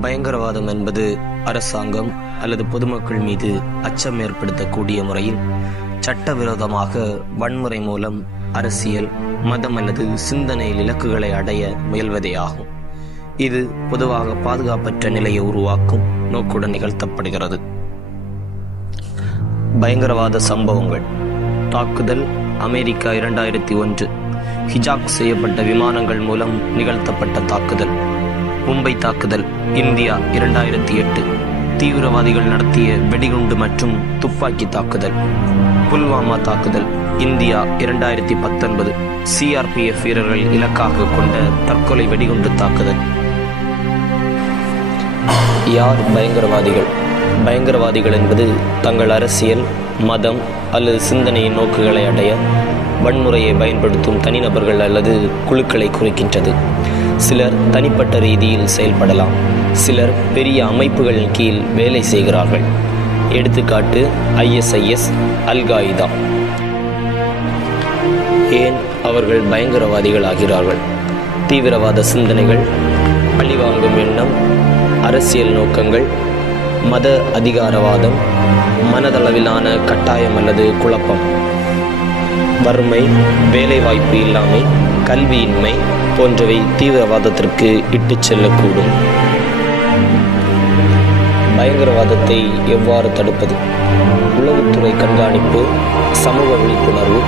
பயங்கரவாதம் என்பது அரசாங்கம் அல்லது பொதுமக்கள் மீது அச்சம் ஏற்படுத்தக்கூடிய முறையில் சட்டவிரோதமாக வன்முறை மூலம் அரசியல் மதம் அல்லது சிந்தனையில் இலக்குகளை அடைய முயல்வதே ஆகும். இது பொதுவாக பாதுகாப்பற்ற நிலையை உருவாக்கும் நோக்குடன் நிகழ்த்தப்படுகிறது. பயங்கரவாத சம்பவங்கள். தாக்குதல் அமெரிக்கா இரண்டாயிரத்தி ஒன்று. ஹிஜாக் செய்யப்பட்ட விமானங்கள் மூலம் நிகழ்த்தப்பட்ட தாக்குதல். மும்பை தாக்குதல் இந்தியா இரண்டாயிரத்தி எட்டு. தீவிரவாதிகள் நடத்திய வெடிகுண்டு மற்றும் துப்பாக்கி தாக்குதல். புல்வாமா தாக்குதல் இந்தியா இரண்டாயிரத்தி பத்தொன்பது. சிஆர்பிஎஃப் வீரர்கள் இலக்காக கொண்ட தற்கொலை வெடிகுண்டு தாக்குதல். யார் பயங்கரவாதிகள்? பயங்கரவாதிகள் என்பது தங்கள் அரசியல் மதம் அல்லது சிந்தனையின் நோக்குகளை அடைய வன்முறையை பயன்படுத்தும் தனிநபர்கள் அல்லது குழுக்களை குறிக்கின்றது. சிலர் தனிப்பட்ட ரீதியில் செயல்படலாம். சிலர் பெரிய அமைப்புகளின் கீழ் வேலை செய்கிறார்கள். எடுத்துக்காட்டு ஐஎஸ்ஐஎஸ் அல்காயிதா. ஏன் அவர்கள் பயங்கரவாதிகள் ஆகிறார்கள் தீவிரவாத சிந்தனைகள் பழிவாங்கும் எண்ணம் அரசியல் நோக்கங்கள் மத அதிகாரவாதம் மனதளவிலான கட்டாயம் அல்லது குழப்பம். வறுமை வேலைவாய்ப்பு இல்லாமை கல்வியின்மை போன்றவை தீவிரவாதத்திற்கு இட்டுச் செல்லக்கூடும். பயங்கரவாதத்தை எவ்வாறு தடுப்பது? உளவுத்துறை கண்காணிப்பு சமூக விழிப்புணர்வு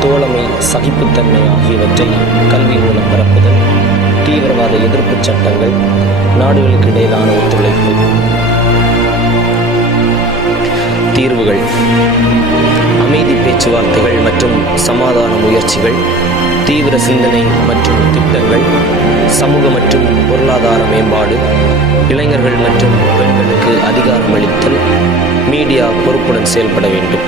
தோழமை சகிப்புத்தன்மை ஆகியவற்றை கல்வி மூலம் பரப்புதல் தீவிரவாத எதிர்ப்புச் சட்டங்கள் நாடுகளுக்கு இடையிலான ஒத்துழைப்பு. தீர்வுகள். அமைதி பேச்சுவார்த்தைகள் மற்றும் சமாதான முயற்சிகள் தீவிர சிந்தனை மற்றும் திட்டங்கள் சமூக மற்றும் பொருளாதார மேம்பாடு இளைஞர்கள் மற்றும் பெண்களுக்கு அதிகாரம் அளித்தல் மீடியா பொறுப்புடன் செயல்பட வேண்டும்.